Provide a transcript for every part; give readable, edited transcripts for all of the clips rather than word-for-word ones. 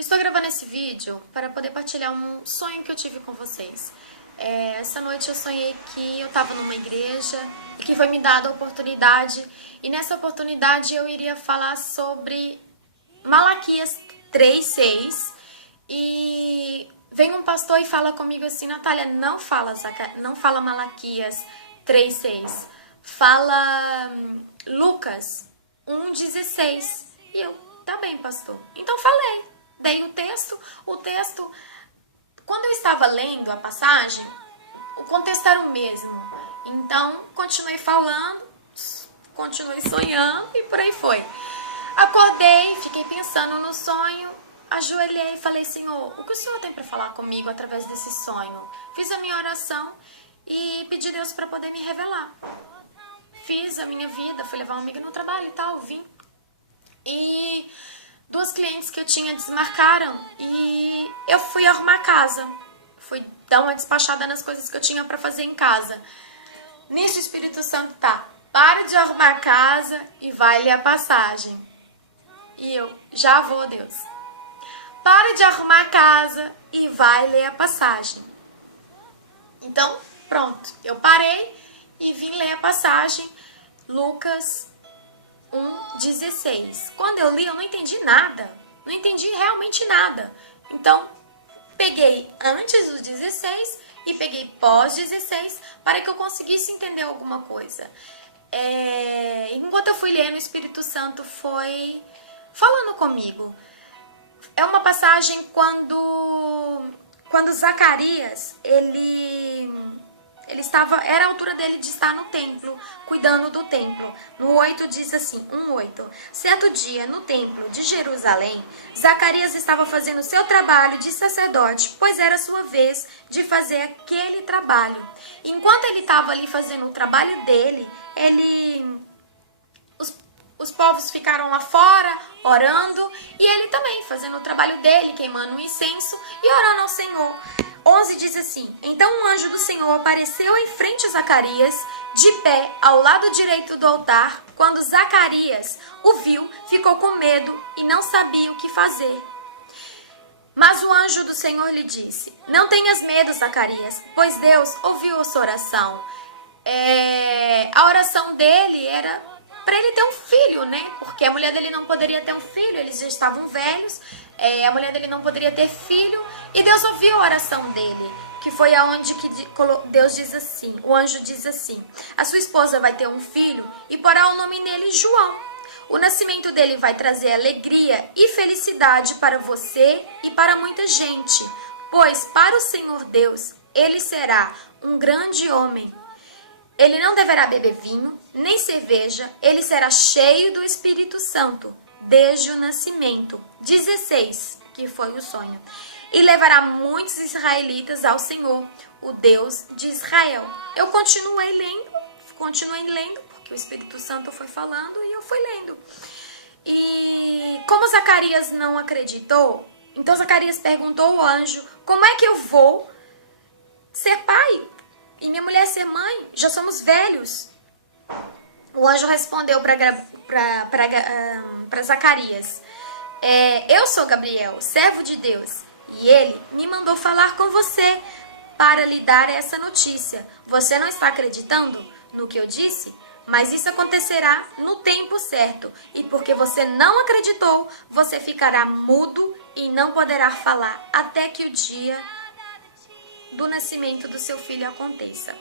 Estou gravando esse vídeo para poder partilhar um sonho que eu tive com vocês. Essa noite eu sonhei que eu estava numa igreja e que foi me dada a oportunidade. E nessa oportunidade eu iria falar sobre Malaquias 3:6. E vem um pastor e fala comigo assim: Natália, não fala Malaquias 3:6. Fala Lucas 1:16. E eu, tá bem, pastor. Então falei. Dei o texto, quando eu estava lendo a passagem, o contexto era o mesmo. Então, continuei falando, continuei sonhando e por aí foi. Acordei, fiquei pensando no sonho, ajoelhei e falei: Senhor, o que o Senhor tem para falar comigo através desse sonho? Fiz a minha oração e pedi a Deus para poder me revelar. Fiz a minha vida, fui levar uma amiga no trabalho e tal, vim. E duas clientes que eu tinha desmarcaram e eu fui arrumar a casa. Fui dar uma despachada nas coisas que eu tinha pra fazer em casa. Nisso o Espírito Santo tá: para de arrumar a casa e vai ler a passagem. E eu, já vou, Deus. Para de arrumar a casa e vai ler a passagem. Então, pronto. Eu parei e vim ler a passagem. Lucas 1:16. Quando eu li, eu não entendi nada. Não entendi realmente nada. Então, peguei antes do 16 e peguei pós 16 para que eu conseguisse entender alguma coisa. Enquanto eu fui lendo, o Espírito Santo foi falando comigo. É uma passagem quando Zacarias, era a altura dele de estar no templo, cuidando do templo. No 8 diz assim, 1:8. Certo dia, no templo de Jerusalém, Zacarias estava fazendo seu trabalho de sacerdote, pois era sua vez de fazer aquele trabalho. Enquanto ele estava ali fazendo o trabalho dele, os povos ficaram lá fora, orando, e ele também fazendo o trabalho dele, queimando um incenso e orando ao Senhor. 11 diz assim: então um anjo do Senhor apareceu em frente a Zacarias, de pé ao lado direito do altar. Quando Zacarias o viu, ficou com medo e não sabia o que fazer. Mas o anjo do Senhor lhe disse: não tenhas medo, Zacarias, pois Deus ouviu a sua oração. A oração dele era para ele ter um filho, né? Porque a mulher dele não poderia ter um filho, eles já estavam velhos, a mulher dele não poderia ter filho, e Deus ouviu a oração dele, que foi aonde que Deus diz assim, o anjo diz assim: a sua esposa vai ter um filho e porá o nome nele João. O nascimento dele vai trazer alegria e felicidade para você e para muita gente, pois para o Senhor Deus ele será um grande homem. Ele não deverá beber vinho, nem cerveja, ele será cheio do Espírito Santo, desde o nascimento. 16, que foi o sonho. E levará muitos israelitas ao Senhor, o Deus de Israel. Eu continuei lendo, porque o Espírito Santo foi falando e eu fui lendo. E como Zacarias não acreditou, então Zacarias perguntou ao anjo: como é que eu vou ser pai? E minha mulher ser mãe? Já somos velhos. O anjo respondeu para Zacarias: eu sou Gabriel, servo de Deus, e ele me mandou falar com você para lhe dar essa notícia. Você não está acreditando no que eu disse? Mas isso acontecerá no tempo certo. E porque você não acreditou, você ficará mudo e não poderá falar até que o dia do nascimento do seu filho aconteça.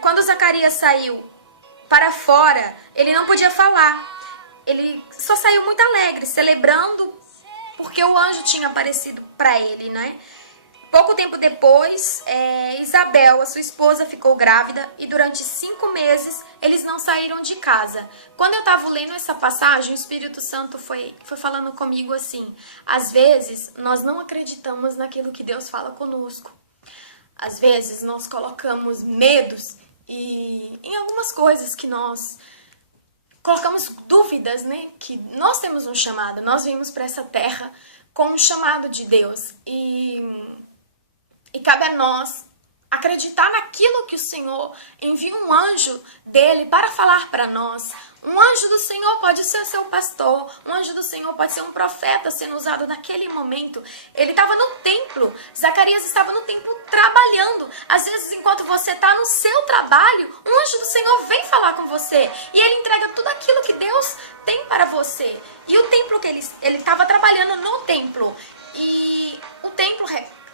Quando Zacarias saiu para fora, ele não podia falar. Ele só saiu muito alegre, celebrando, porque o anjo tinha aparecido para ele, né? Pouco tempo depois, Isabel, a sua esposa, ficou grávida e durante 5 meses eles não saíram de casa. Quando eu estava lendo essa passagem, o Espírito Santo foi falando comigo assim: às vezes nós não acreditamos naquilo que Deus fala conosco. Às vezes nós colocamos medos em algumas coisas que nós colocamos dúvidas, né? Que nós temos um chamado, nós viemos para essa terra com um chamado de Deus e cabe a nós acreditar naquilo que o Senhor envia um anjo dele para falar para nós. Um anjo do Senhor pode ser seu pastor, um anjo do Senhor pode ser um profeta sendo usado naquele momento. Ele estava no templo, Zacarias estava no templo trabalhando. Às vezes, enquanto você está no seu trabalho, um anjo do Senhor vem falar com você e ele entrega tudo aquilo que Deus tem para você. E o templo que ele estava trabalhando no templo, e o templo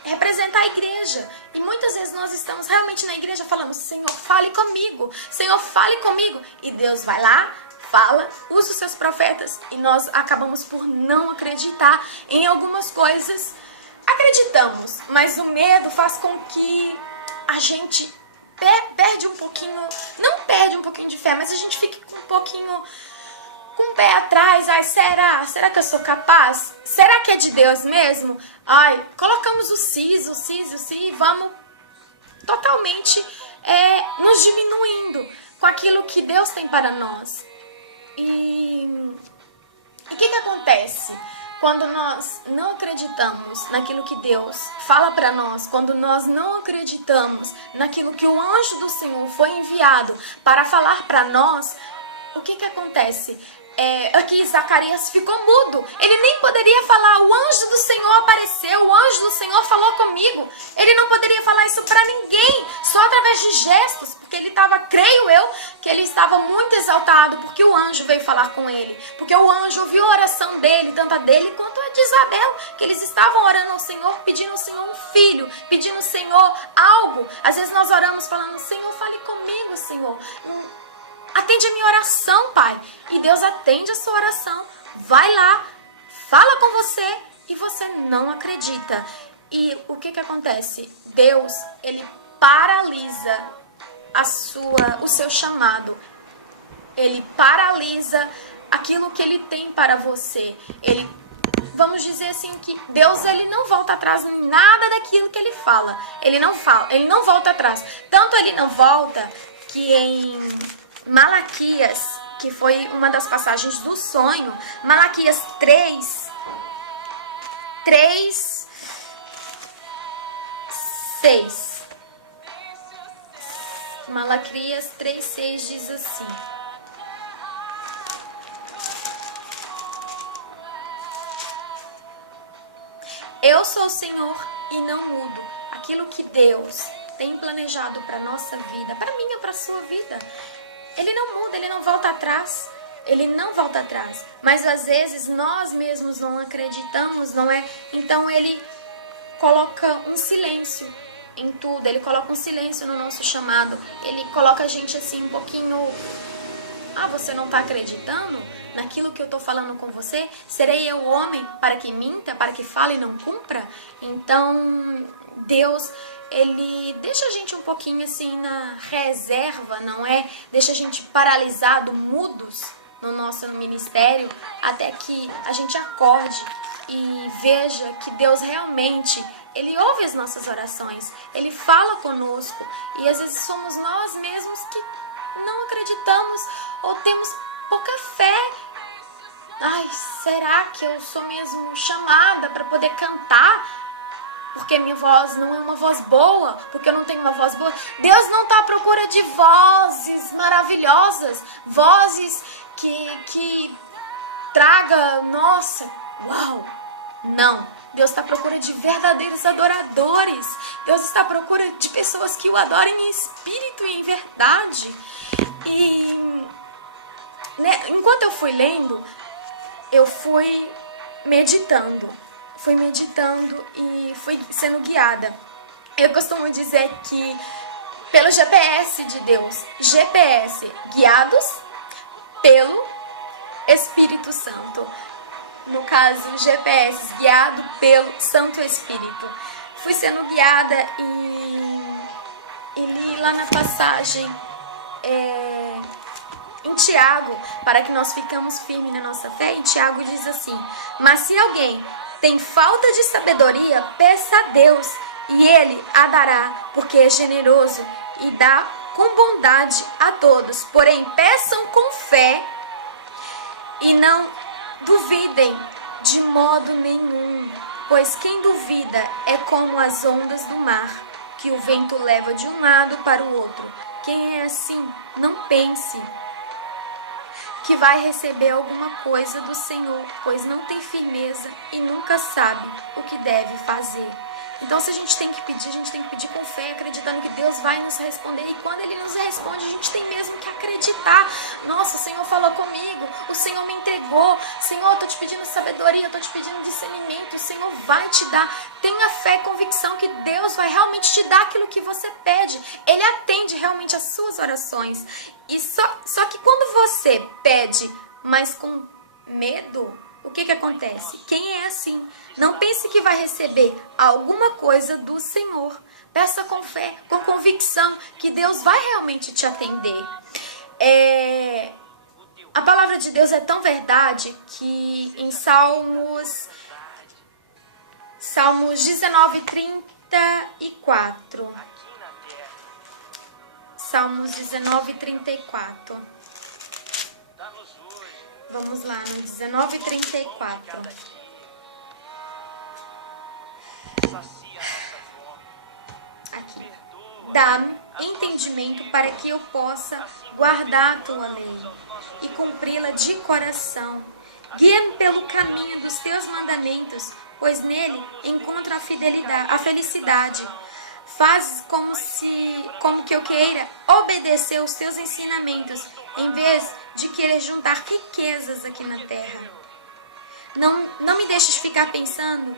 representa a igreja. E muitas vezes nós estamos realmente na igreja falando: Senhor, fale comigo, Senhor, fale comigo. E Deus vai lá, fala, usa os seus profetas, e nós acabamos por não acreditar em algumas coisas. Acreditamos, mas o medo faz com que a gente perde um pouquinho, não perde um pouquinho de fé, mas a gente fique com um pouquinho com o pé atrás. Ai, será que eu sou capaz? Será que é de Deus mesmo? Ai, colocamos o si, e vamos totalmente nos diminuindo com aquilo que Deus tem para nós. E o que acontece quando nós não acreditamos naquilo que Deus fala para nós, quando nós não acreditamos naquilo que o anjo do Senhor foi enviado para falar para nós? O que acontece? Aqui Zacarias ficou mudo. Ele nem poderia falar: o anjo do Senhor apareceu, o anjo do Senhor falou comigo. Ele não poderia falar isso para ninguém, só através de gestos, porque ele estava, creio eu, que ele estava muito exaltado, porque o anjo veio falar com ele, porque o anjo ouviu a oração dele, tanto a dele quanto a de Isabel, que eles estavam orando ao Senhor, pedindo ao Senhor um filho, pedindo ao Senhor algo. Às vezes nós oramos falando: Senhor, fale comigo, Senhor, atende a minha oração, Pai. E Deus atende a sua oração. Vai lá, fala com você, e você não acredita. E o que acontece? Deus, ele paralisa o seu chamado. Ele paralisa aquilo que ele tem para você. Vamos dizer assim, que Deus, ele não volta atrás em nada daquilo que ele fala. Ele não volta atrás. Tanto ele não volta que em Malaquias, que foi uma das passagens do sonho, Malaquias 3:6. Malaquias 3:6 diz assim: eu sou o Senhor e não mudo. Aquilo que Deus tem planejado para nossa vida, para mim e para a sua vida, ele não muda, ele não volta atrás. Ele não volta atrás. Mas às vezes nós mesmos não acreditamos, não é? Então ele coloca um silêncio em tudo. Ele coloca um silêncio no nosso chamado. Ele coloca a gente assim um pouquinho: ah, você não está acreditando naquilo que eu estou falando com você? Serei eu homem para que minta, para que fale e não cumpra? Então Deus, ele deixa a gente um pouquinho assim na reserva, não é? Deixa a gente paralisado, mudos no nosso ministério, até que a gente acorde e veja que Deus realmente, ele ouve as nossas orações, ele fala conosco. E às vezes somos nós mesmos que não acreditamos ou temos pouca fé. Ai, será que eu sou mesmo chamada para poder cantar? Porque minha voz não é uma voz boa, porque eu não tenho uma voz boa. Deus não está à procura de vozes maravilhosas, vozes que traga, nossa, uau. Não, Deus está à procura de verdadeiros adoradores. Deus está à procura de pessoas que o adorem em espírito e em verdade. E enquanto eu fui lendo, eu fui meditando e fui sendo guiada. Eu costumo dizer que pelo GPS de Deus, GPS, guiados pelo Espírito Santo. No caso, GPS, guiado pelo Santo Espírito. Fui sendo guiada e li lá na passagem em Tiago, para que nós ficamos firmes na nossa fé. E Tiago diz assim: mas se alguém tem falta de sabedoria, peça a Deus, e ele a dará, porque é generoso e dá com bondade a todos. Porém, peçam com fé e não duvidem de modo nenhum, pois quem duvida é como as ondas do mar, que o vento leva de um lado para o outro. Quem é assim, não pense que vai receber alguma coisa do Senhor, pois não tem firmeza e nunca sabe o que deve fazer. Então, se a gente tem que pedir, a gente tem que pedir com fé, acreditando que Deus vai nos responder. E quando Ele nos responde, a gente tem mesmo que acreditar. Nossa, o Senhor falou comigo, o Senhor me entregou. Senhor, eu estou te pedindo sabedoria, eu estou te pedindo discernimento. O Senhor vai te dar. Tenha fé e convicção que Deus vai realmente te dar aquilo que você pede. Ele atende realmente as suas orações. E só que quando você pede, mas com medo, o que acontece? Quem é assim? Não pense que vai receber alguma coisa do Senhor. Peça com fé, com convicção, que Deus vai realmente te atender. A palavra de Deus é tão verdade que em Salmos 19:34. Salmos 19:34. Vamos lá, no 19:34. Aqui. Dá-me entendimento para que eu possa guardar a tua lei e cumpri-la de coração. Guia-me pelo caminho dos teus mandamentos, pois nele encontro a felicidade. Faz como que eu queira obedecer aos teus ensinamentos, em vez de querer juntar riquezas aqui na terra. Não me deixes ficar pensando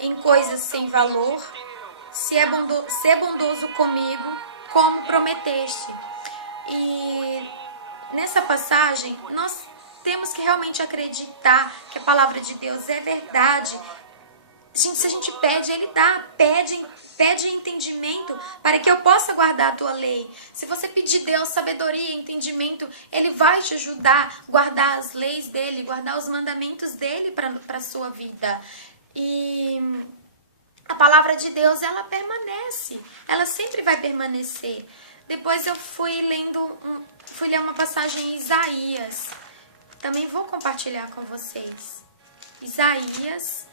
em coisas sem valor. Ser bondoso comigo, como prometeste. E nessa passagem, nós temos que realmente acreditar que a palavra de Deus é verdade. Gente, se a gente pede, Ele dá. Pede entendimento para que eu possa guardar a tua lei. Se você pedir Deus sabedoria e entendimento, Ele vai te ajudar a guardar as leis dEle, guardar os mandamentos dEle para a sua vida. E a palavra de Deus, ela permanece. Ela sempre vai permanecer. Depois eu fui ler uma passagem em Isaías. Também vou compartilhar com vocês. Isaías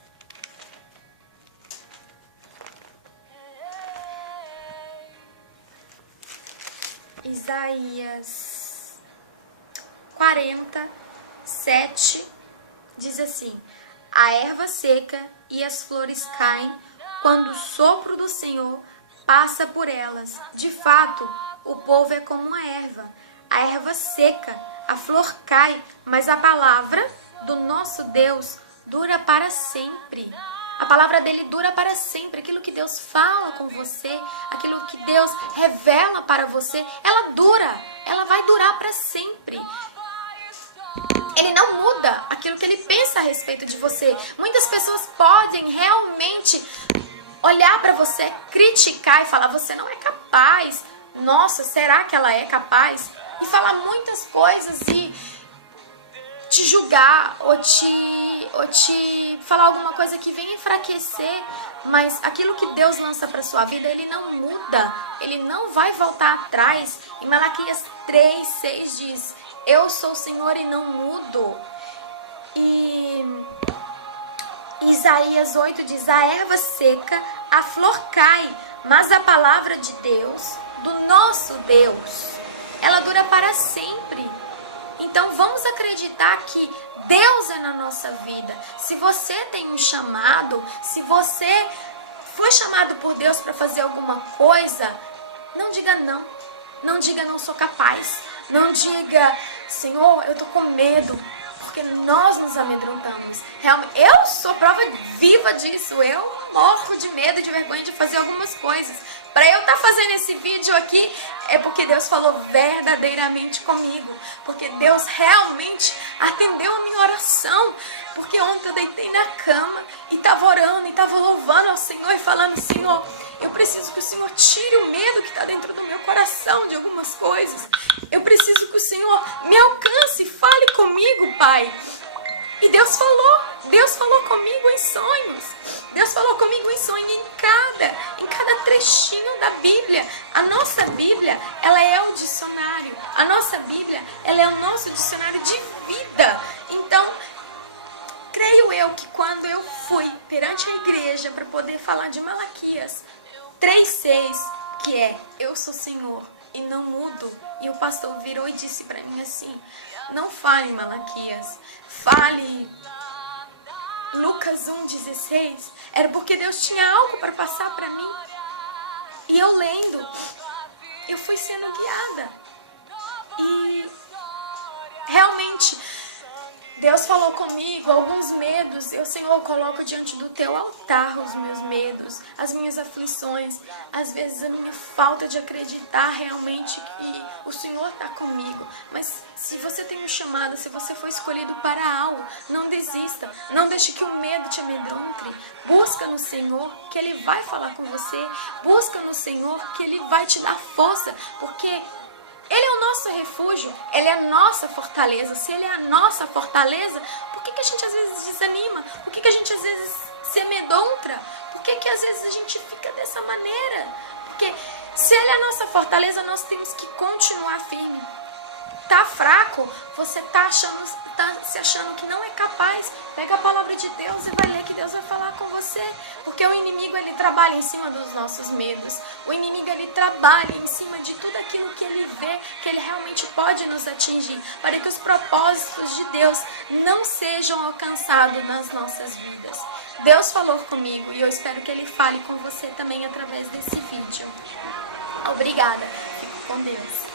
47 diz assim: a erva seca e as flores caem quando o sopro do Senhor passa por elas. De fato, o povo é como uma erva. A erva seca, a flor cai, mas a palavra do nosso Deus dura para sempre. A palavra dele dura para sempre. Aquilo que Deus fala com você, aquilo que Deus revela para você, ela dura. Ela vai durar para sempre. Ele não muda aquilo que ele pensa a respeito de você. Muitas pessoas podem realmente olhar para você, criticar e falar: você não é capaz. Nossa, será que ela é capaz? E falar muitas coisas e te julgar ou te falar alguma coisa que venha enfraquecer. Mas aquilo que Deus lança para sua vida, Ele não muda. Ele não vai voltar atrás. Em Malaquias 3:6 diz: eu sou o Senhor e não mudo. E Isaías 8 diz: a erva seca, a flor cai, mas a palavra de Deus, do nosso Deus, ela dura para sempre. Então vamos acreditar que Deus é na nossa vida. Se você tem um chamado, se você foi chamado por Deus para fazer alguma coisa, não diga não. Não diga não sou capaz. Não diga: Senhor, eu tô com medo. Porque nós nos amedrontamos. Realmente, eu sou prova viva disso. Eu morro de medo e de vergonha de fazer algumas coisas. Para eu estar fazendo esse vídeo aqui, é porque Deus falou verdadeiramente comigo. Porque Deus realmente atendeu a minha oração. Porque ontem eu deitei na cama e estava orando e estava louvando ao Senhor e falando: Senhor, eu preciso que o Senhor tire o medo que está dentro do meu coração de algumas coisas. Eu preciso que o Senhor me alcance, fale comigo, Pai. E Deus falou comigo em sonhos. Deus falou comigo em sonho em cada trechinho da Bíblia. A nossa Bíblia, ela é um dicionário. A nossa Bíblia, ela é o nosso dicionário de vida. Então, creio eu que quando eu fui perante a igreja para poder falar de Malaquias 3:6, que é: eu sou Senhor e não mudo, E o pastor virou e disse para mim assim: não fale Malaquias, fale Lucas 1,16. Era porque Deus tinha algo para passar para mim. E eu lendo, eu fui sendo guiada. E realmente Deus falou comigo, alguns medos, eu, Senhor, coloco diante do teu altar os meus medos, as minhas aflições, às vezes a minha falta de acreditar realmente que o Senhor está comigo. Mas se você tem um chamado, se você foi escolhido para algo, não desista, não deixe que o medo te amedronte. Busca no Senhor que Ele vai falar com você, busca no Senhor que Ele vai te dar força, porque Ele é o nosso refúgio, Ele é a nossa fortaleza. Se Ele é a nossa fortaleza, por que a gente às vezes desanima? Por que a gente às vezes se amedronta? Por que às vezes a gente fica dessa maneira? Porque se Ele é a nossa fortaleza, nós temos que continuar firme. Tá fraco, você tá se achando que não é capaz, pega a palavra de Deus e vai ler que Deus vai falar com você. Porque o inimigo, ele trabalha em cima dos nossos medos. O inimigo, ele trabalha em cima de tudo aquilo que ele vê, que ele realmente pode nos atingir, para que os propósitos de Deus não sejam alcançados nas nossas vidas. Deus falou comigo e eu espero que Ele fale com você também através desse vídeo. Obrigada. Fico com Deus.